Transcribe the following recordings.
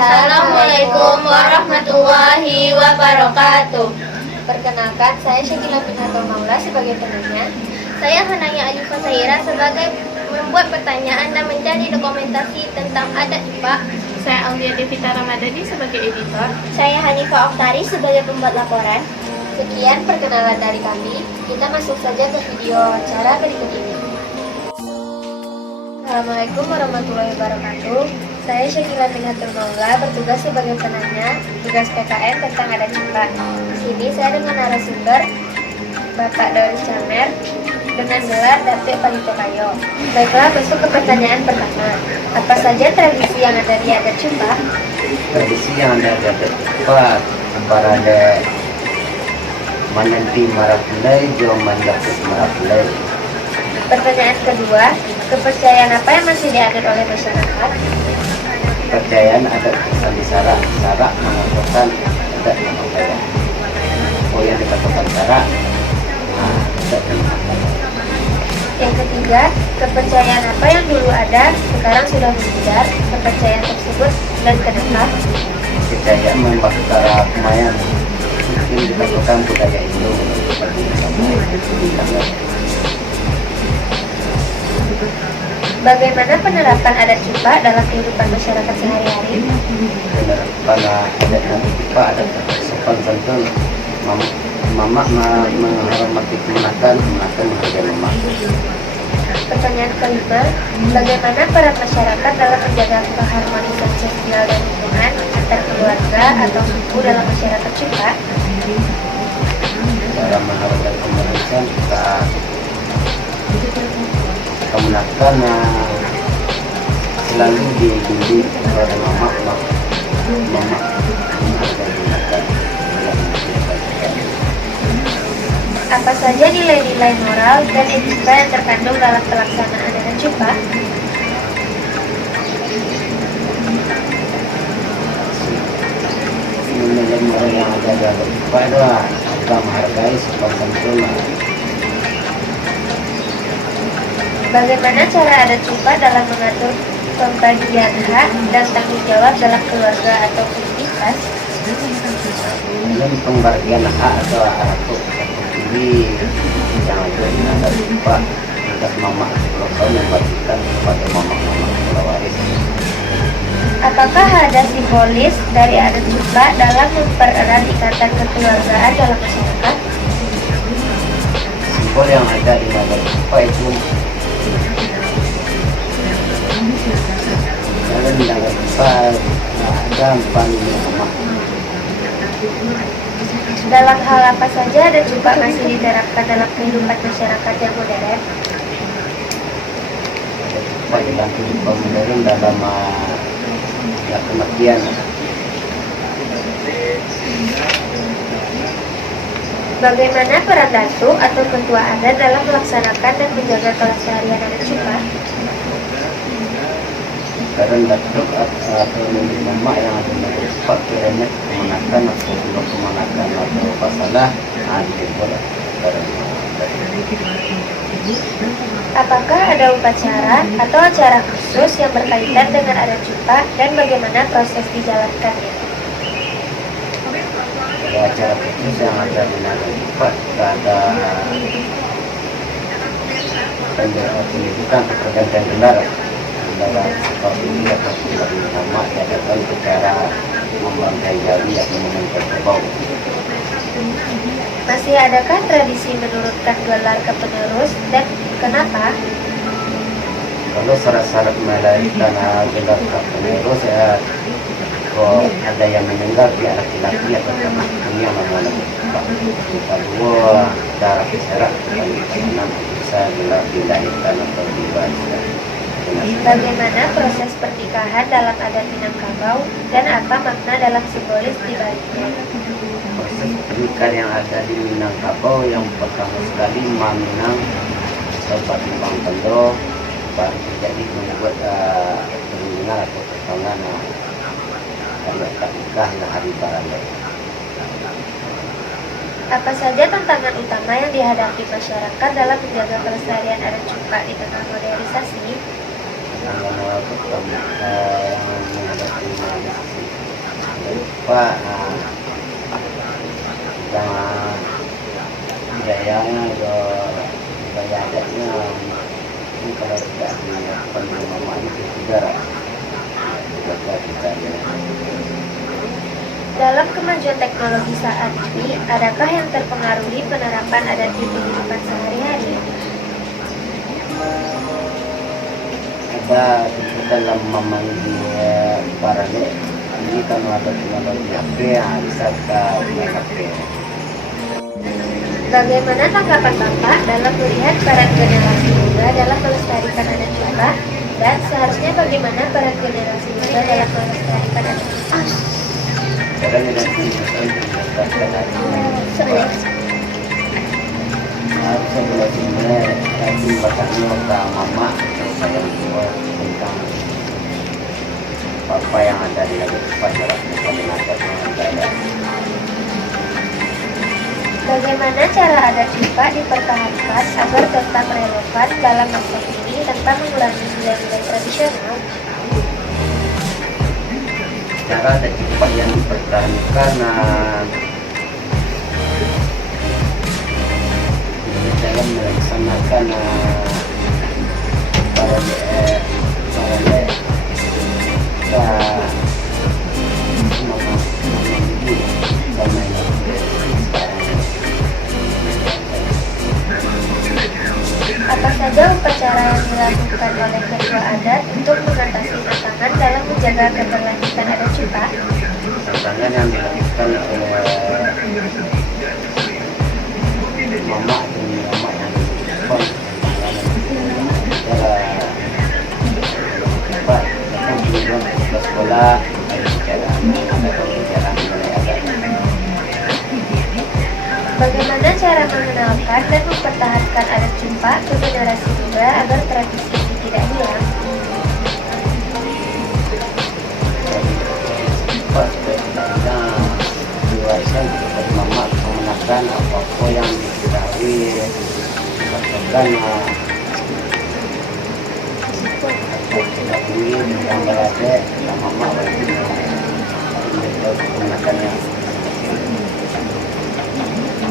Assalamualaikum warahmatullahi wabarakatuh. Perkenalkan, saya Syakila Minatul Maula sebagai penanya. Saya Hanaya Alifa Saira sebagai membuat pertanyaan dan menjadi dokumentasi tentang adat IPA. Saya Aulia Devita Ramadhani sebagai editor. Saya Hanifah Oktari sebagai pembuat laporan. Sekian perkenalan dari kami. Kita masuk saja ke video wawancara berikut ini. Assalamualaikum warahmatullahi wabarakatuh. Saya Syakila Minatul Maula bertugas sebagai penanya tugas PKN tentang adat IPA. Di sini saya dengan narasumber Bapak Doris Camer dengan gelar Datuk Palito Kayo. Baiklah, masuk ke pertanyaan pertama. Apa saja tradisi yang ada di adat IPA? Tradisi yang ada di adat IPA parade menanti marapulai jo mandapus marapulai. Pertanyaan kedua, kepercayaan apa yang masih dianut oleh masyarakat? Kepercayaan adat di Sarak mengatakan adat mengatakan oh yang dikatakan Sarak adat mengatakan. Yang ketiga, kepercayaan apa yang dulu ada sekarang sudah memudar? Kepercayaan tersebut dan kenapa? Kepercayaan membakar kumayan mungkin dikatakan budaya Indo. Bagaimana penerapan adat IPA dalam kehidupan masyarakat sehari-hari? Penerapan adat IPA ada sopan santun, mama menghormati kemenakan menghargai mama. Pertanyaan kelima, bagaimana peran masyarakat dalam menjaga keharmonisan sosial dan lingkungan antar keluarga atau suku dalam masyarakat IPA? Cara menghargai kemenakan kemenakan selalu dibimbing oleh mama menghargai kemenakan. Apa saja nilai-nilai moral dan etika yang terkandung dalam pelaksanaan adat IPA? Nilai moral yang ada di adat IPA adalah menghargai sopan santun. Bagaimana cara adat IPA dalam mengatur pembagian hak dan tanggung jawab dalam keluarga atau komunitas? Dalam pembagian hak atau harta ini yang ada di adat IPA tugas mama lokal membagikan kepada mama waris. Apakah ada simbolis dari adat IPA dalam mempererat ikatan kekeluargaan dalam masyarakat? Simbol yang ada di adat IPA itu dalam adat IPA ada panggil mama. Dalam hal apa saja adat IPA masih diterapkan dalam kehidupan masyarakat yang modern? Adat IPA dalam kehidupan modern dalam kematian. Bagaimana peran datuk atau ketua adat dalam melaksanakan dan menjaga kelestarian adat IPA? Peran datuk atau mama yang ada di adat IPA kiranya kemenakan atau belum kemenakan atau masalah dibuat peran datuk. Apakah ada upacara atau acara khusus yang berkaitan dengan adat IPA dan bagaimana proses dijalankannya? Acara khusus yang ada di adat IPA ada pendidikan pergantian gelar dalam seperti ini atau nama diadakan secara membangkai jari atau memenangkan kerbau. Masih adakah tradisi menurunkan gelar ke penerus dan kenapa? Kalau syarat-syarat melahirkan gelar ke penerus kalau ada yang meninggal dia laki-laki atau perempuan yang mana kedua darah syarat karena bisa gelar dilahirkan atau diwariskan. Bagaimana proses pernikahan dalam adat Minangkabau dan apa makna dalam simbolis di baliknya? Proses pernikahan yang ada di Minangkabau yang pertama sekali Minang Sobat Timbang Pendro baru jadi membuat perlindungan atau pertolongan karena tak nikah hari barangnya. Apa saja tantangan utama yang dihadapi masyarakat dalam menjaga kelestarian adat IPA di tengah modernisasi? Yang menghadapi modernisasi Pak tentang budayanya atau budaya adatnya ini kalau tidak dilakukan oleh mama itu tidak kita ya. Dalam kemajuan teknologi saat ini, adakah yang terpengaruhi penerapan adat di kehidupan sehari-hari? Ada kita dalam memanggil para ini kan ada teknologi HP bisa kita gunakan HP. Bagaimana tanggapan Bapak dalam melihat peran generasi muda dalam melestarikan adat Jepang dan seharusnya bagaimana peran generasi muda dalam melestarikan adat Jepang? Kadang ada kita harusnya belajar lagi bertanya ke mama atau saya tentang apa yang ada di lagu Jepang kombinasi dengan ada. Bagaimana cara adat Jepang dipertahankan agar tetap relevan dalam masa kini tanpa mengurangi nilai-nilai tradisional? Cara adat Jepang yang dipertahankan dalam melaksanakan para Apa saja upacara yang dilakukan oleh ketua adat untuk mengatasi tantangan dalam menjaga keberlanjutan adat Jepang? tantangan yang dilakukan oleh mama dan mama yang dilakukan ke sekolah cara mengenai adat. Bagaimana cara mengenalkan dan mempertahankan adat Jepang ke generasi muda agar tradisi ini tidak hilang? Diwariskan kepada mama mengenalkan apa yang diketahui katakan diketahui tentang berada tentang mama wajib menggunakannya.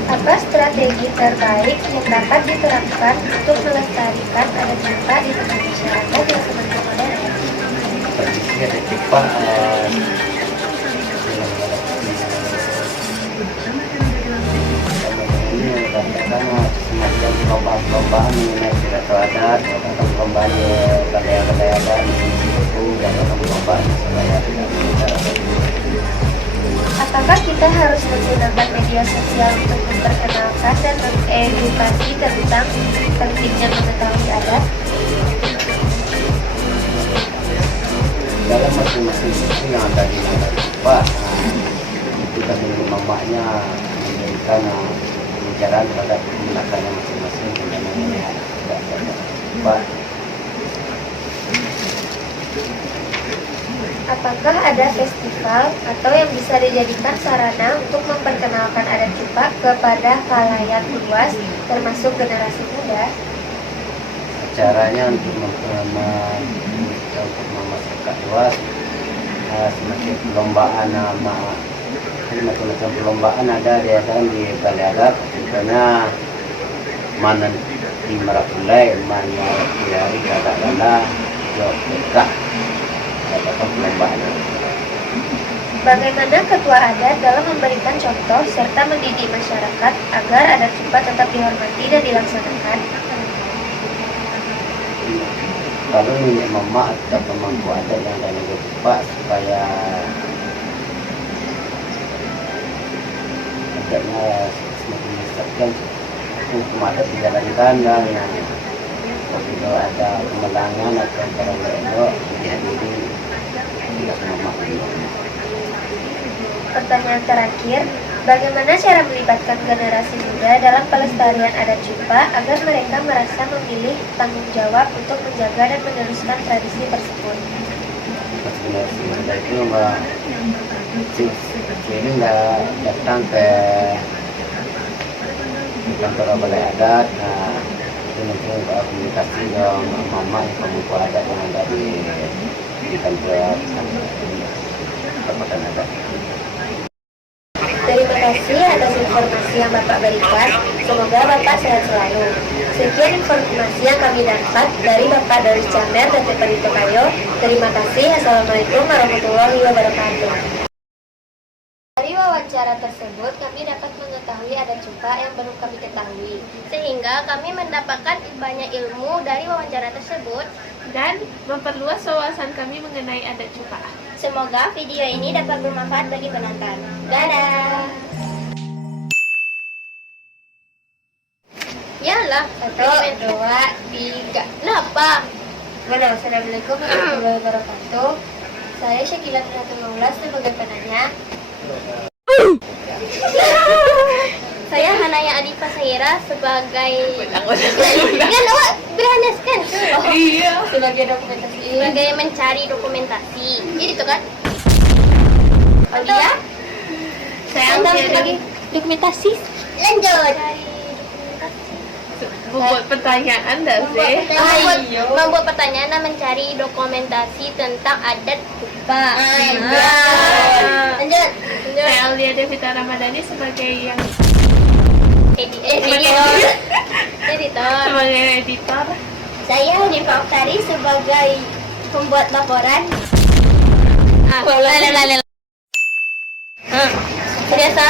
Apa strategi terbaik yang dapat diterapkan untuk melestarikan adat Jepang di tengah masyarakat yang semakin modern? Tradisi adat Jepang ini katakan semacam perlombaan mengenai pidato adat, atau perlombaan budaya-budaya adat itu dan perlombaan budaya adat. Apakah kita harus menggunakan media sosial untuk memperkenalkan dan mengedukasi tentang pentingnya mengetahui adat? Dalam masing-masing suku yang ada di negara Jepang, kita menurut mamanya memberikan pelajaran pada penggunakannya masing-masing dengan Jepang. Apakah ada festival atau yang bisa dijadikan sarana untuk memperkenalkan adat Jepang kepada khalayak luas, termasuk generasi muda? Caranya untuk masyarakat luas, semacam perlombaan macam perlombaan ada diadakan di Balai Adat, misalnya mana di Marapulai, mana di hari Kata Lala, Jok Dekah, katakan perlombaan. Bagaimana ketua adat dalam memberikan contoh serta mendidik masyarakat agar adat Jepang tetap dihormati dan dilaksanakan? Kalau nenek mama atau pemangku adat yang ada di Jepang supaya adatnya semakin disebutkan hukum adat dijalankan dan yang apabila ada kemenangan atau barang lainnya dihadiri tidak mama. Pertanyaan terakhir, bagaimana cara melibatkan generasi muda dalam pelestarian adat Jepang agar mereka merasa memilih tanggung jawab untuk menjaga dan meneruskan tradisi tersebut? Generasi muda itu ini nggak datang ke kantor balai adat, itu nanti komunikasi dengan mama yang pemangku adat yang ada di kantor tempatan adat. informasi yang Bapak berikan. Semoga Bapak sehat selalu. Sekian informasi yang kami dapat dari Bapak Doris Camer dan Tito Kayo. Terima kasih. Assalamualaikum warahmatullahi wabarakatuh. Dari wawancara tersebut, kami dapat mengetahui ada cupa yang belum kami ketahui. Sehingga kami mendapatkan banyak ilmu dari wawancara tersebut. dan memperluas wawasan kami mengenai adat cupa. Semoga video ini dapat bermanfaat bagi penonton. Dadah! Yalah, 1, 2, 3. Kenapa? Bueno, Assalamualaikum warahmatullahi wabarakatuh. Saya Syakila Minatul Maula sebagai penanya. Saya Hanaya Adifa Saira sebagai kan awak berhaneskan Iya. Sebagai dokumentasi. sebagai mencari dokumentasi. Jadi itu kan? Aulia? Saya Anda Aulia sebagai dokumentasi. Lanjut. membuat pertanyaan dah sih. Membuat pertanyaan dan mencari dokumentasi tentang adat Kupa. Lanjut. Saya Aulia Devita Ramadhani sebagai yang Editor. sebagai editor. Saya Hanifah Oktari sebagai pembuat laporan. Biasa.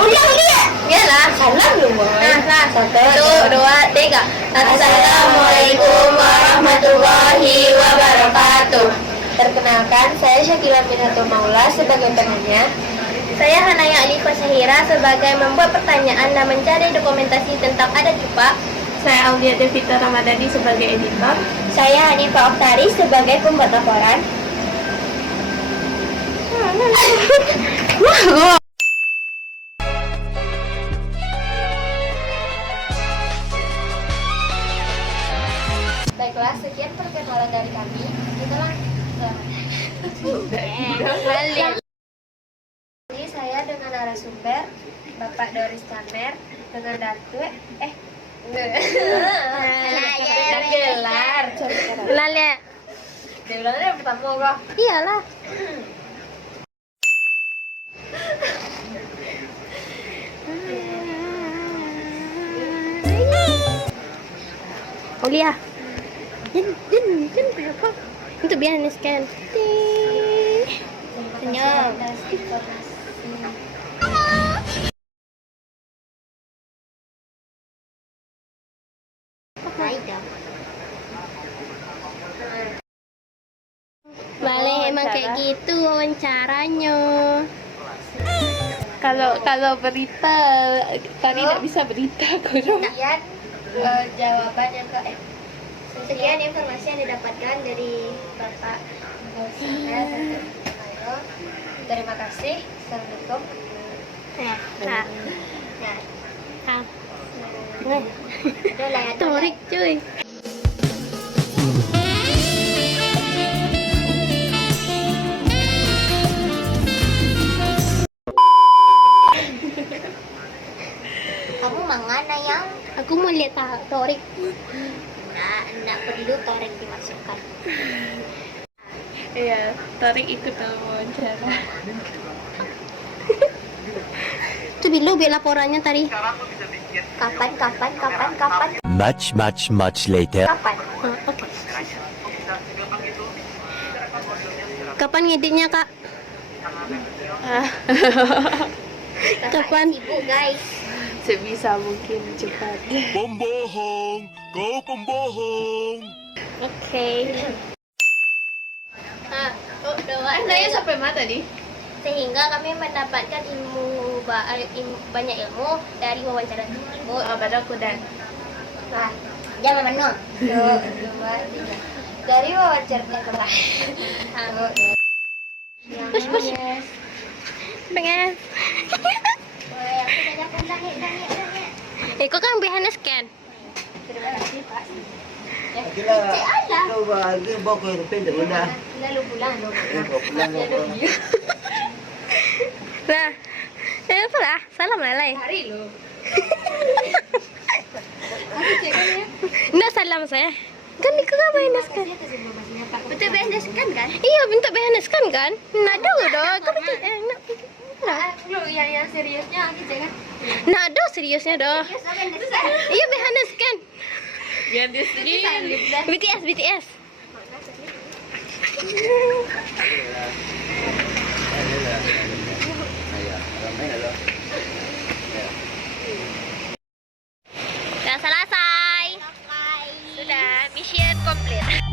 Ulang dia. Iyalah. Salam lu, Nah, 1, 1, 2, 3. Assalamualaikum warahmatullahi wabarakatuh. Perkenalkan, saya Syakila Minatul Maula sebagai penanya. Saya Hanaya Alifa Syahira sebagai membuat pertanyaan dan mencari dokumentasi tentang adat Cupa. Saya Aulia Devita Ramadhani sebagai editor. Saya Hanifah Oktari sebagai pembuat laporan. Baiklah, sekian perkenalan dari kami. Kita Ini saya dengan narasumber Bapak Doris Camer dengan Datu gelar. Lalia. Gelarnya yang pertama kok. Iyalah. Aulia. Jen berapa? Untuk biar scan. Senyum. Balik emang kayak gitu wawancaranya. Kalau berita tadi tidak bisa berita kurang. Sekian jawaban yang ke Sekian informasi yang didapatkan dari Bapak. Terima kasih. Assalamualaikum. Nah. Udah lah ya. Torik cuy. Kamu mangana yang? Aku mau lihat Torik. Nggak perlu torrent dimasukkan. Iya, Tarik ikut dalam wawancara. Itu bilu biar laporannya tadi. Kapan? Much later. Kapan? Oke. Kapan ngeditnya, Kak? Kapan? Sibuk guys. Sebisa mungkin cepat. Pembohong, kau pembohong. Oke. Saya sampai mana tadi? Sehingga kami mendapatkan banyak ilmu dari wawancara tersebut. Pada kuda. Nah, jangan menung. 1, 2, 3. Dari wawancara terakhir. Push. Pengen. Kok kan behind scan? Terima kasih Pak. Coba lagi bawa ke pendek udah. Lalu pulang. Nah, apa lah? Salam lalai. Hari lo. Nggak salam saya. Kan itu kan behind scan. Betul beres kan kan? Iya, bentuk behind scan kan? Nah, dulu dong. Kau betul. Ah, lu yang seriusnya gitu kan? Nah, aduh seriusnya doh. Iya, Behanes kan. Ganti skin. BTS, BTS. Sudah selesai. Sudah, mission complete.